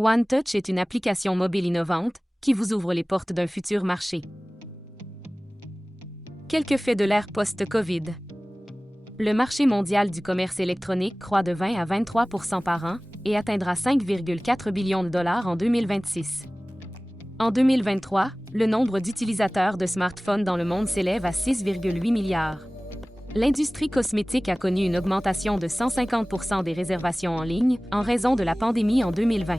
OneTouch est une application mobile innovante qui vous ouvre les portes d'un futur marché. Quelques faits de l'ère post-COVID. Le marché mondial du commerce électronique croît de 20 à 23% par an et atteindra 5,4 billions de dollars en 2026. En 2023, le nombre d'utilisateurs de smartphones dans le monde s'élève à 6,8 milliards. L'industrie cosmétique a connu une augmentation de 150% des réservations en ligne en raison de la pandémie en 2020.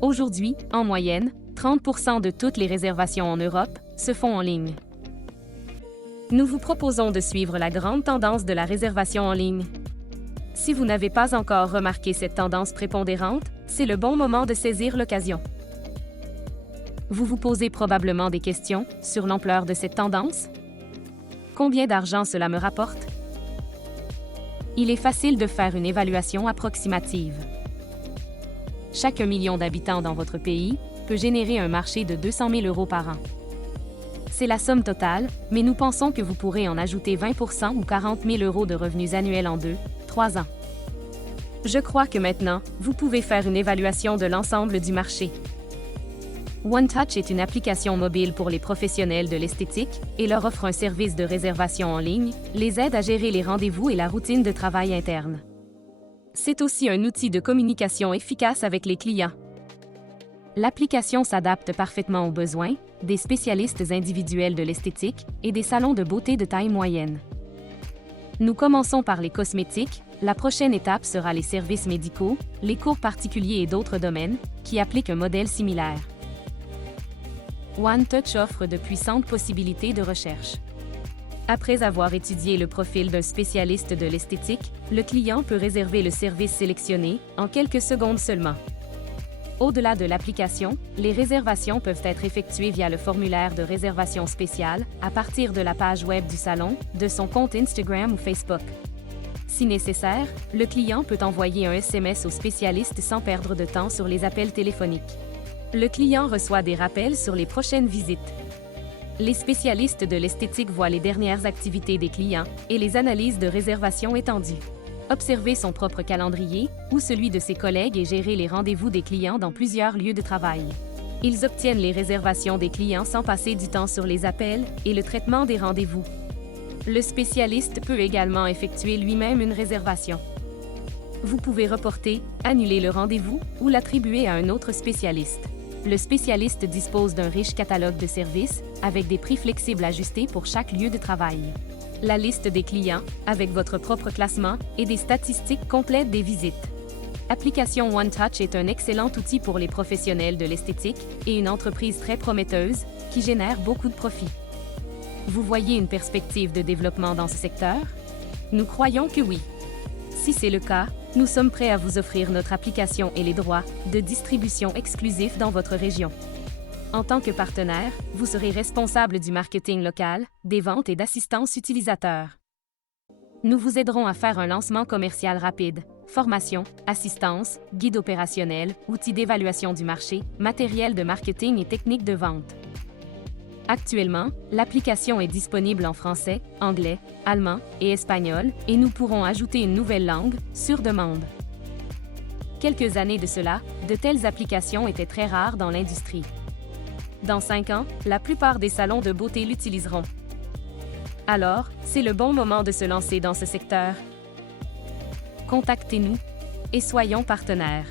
Aujourd'hui, en moyenne, 30% de toutes les réservations en Europe se font en ligne. Nous vous proposons de suivre la grande tendance de la réservation en ligne. Si vous n'avez pas encore remarqué cette tendance prépondérante, c'est le bon moment de saisir l'occasion. Vous vous posez probablement des questions sur l'ampleur de cette tendance? Combien d'argent cela me rapporte? Il est facile de faire une évaluation approximative. Chaque 1 million d'habitants dans votre pays peut générer un marché de 200 000 € par an. C'est la somme totale, mais nous pensons que vous pourrez en ajouter 20% ou 40 000 € de revenus annuels en 2-3 ans. Je crois que maintenant, vous pouvez faire une évaluation de l'ensemble du marché. OneTouch est une application mobile pour les professionnels de l'esthétique et leur offre un service de réservation en ligne, les aide à gérer les rendez-vous et la routine de travail interne. C'est aussi un outil de communication efficace avec les clients. L'application s'adapte parfaitement aux besoins des spécialistes individuels de l'esthétique et des salons de beauté de taille moyenne. Nous commençons par les cosmétiques, la prochaine étape sera les services médicaux, les cours particuliers et d'autres domaines qui appliquent un modèle similaire. OneTouch offre de puissantes possibilités de recherche. Après avoir étudié le profil d'un spécialiste de l'esthétique, le client peut réserver le service sélectionné en quelques secondes seulement. Au-delà de l'application, les réservations peuvent être effectuées via le formulaire de réservation spéciale, à partir de la page web du salon, de son compte Instagram ou Facebook. Si nécessaire, le client peut envoyer un SMS au spécialiste sans perdre de temps sur les appels téléphoniques. Le client reçoit des rappels sur les prochaines visites. Les spécialistes de l'esthétique voient les dernières activités des clients et les analyses de réservation étendues. Observer son propre calendrier ou celui de ses collègues et gérer les rendez-vous des clients dans plusieurs lieux de travail. Ils obtiennent les réservations des clients sans passer du temps sur les appels et le traitement des rendez-vous. Le spécialiste peut également effectuer lui-même une réservation. Vous pouvez reporter, annuler le rendez-vous ou l'attribuer à un autre spécialiste. Le spécialiste dispose d'un riche catalogue de services, avec des prix flexibles ajustés pour chaque lieu de travail. La liste des clients, avec votre propre classement, et des statistiques complètes des visites. L'application OneTouch est un excellent outil pour les professionnels de l'esthétique et une entreprise très prometteuse, qui génère beaucoup de profits. Vous voyez une perspective de développement dans ce secteur? Nous croyons que oui. Si c'est le cas, nous sommes prêts à vous offrir notre application et les droits de distribution exclusifs dans votre région. En tant que partenaire, vous serez responsable du marketing local, des ventes et d'assistance utilisateur. Nous vous aiderons à faire un lancement commercial rapide, formation, assistance, guide opérationnel, outils d'évaluation du marché, matériel de marketing et techniques de vente. Actuellement, l'application est disponible en français, anglais, allemand et espagnol, et nous pourrons ajouter une nouvelle langue, sur demande. Quelques années de cela, de telles applications étaient très rares dans l'industrie. Dans 5 ans, la plupart des salons de beauté l'utiliseront. Alors, c'est le bon moment de se lancer dans ce secteur. Contactez-nous et soyons partenaires.